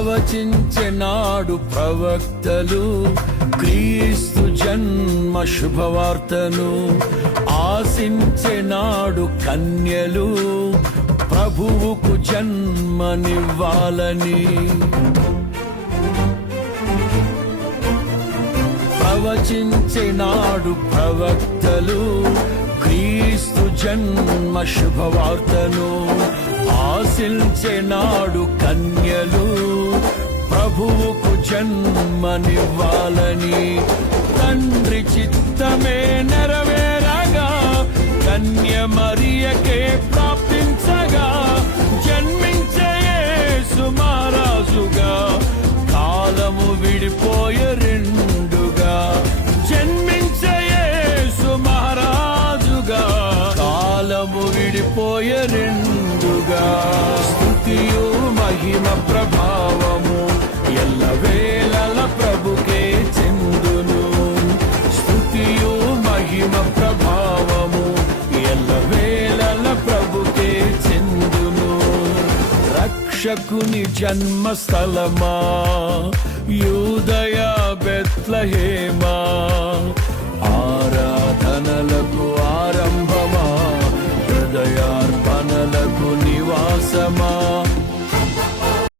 ప్రవచించెనాడు ప్రవక్తలు క్రీస్తు జన్మ శుభవార్తను. ఆశించెనాడు కన్యలు ప్రభువుకు జన్మనివ్వాలని. ప్రవచించెనాడు ప్రవక్తలు క్రీస్తు జన్మ శుభవార్తను. ఆశించెనాడు కన్యలు ప్రభువుకు జన్మనివ్వాలని. తండ్రి చిత్తమే నెరవేరగా కన్య మరియకే ప్రాప్తించగా జన్మించే యేసు మహారాజుగా కాలము విడిపోయే రెండుగా. జన్మించే యేసు మహారాజుగా కాలము విడిపోయే రెండుగా. స్తుతియు మహిమ ప్రభావము ఎల్లవేళల ప్రభుకే చెందును. స్తుతియు మహిమ ప్రభావము ఎల్లవేళల ప్రభుకే చెందును. రక్షకుని జన్మస్థలమా యూదయ బెత్లెహేమా,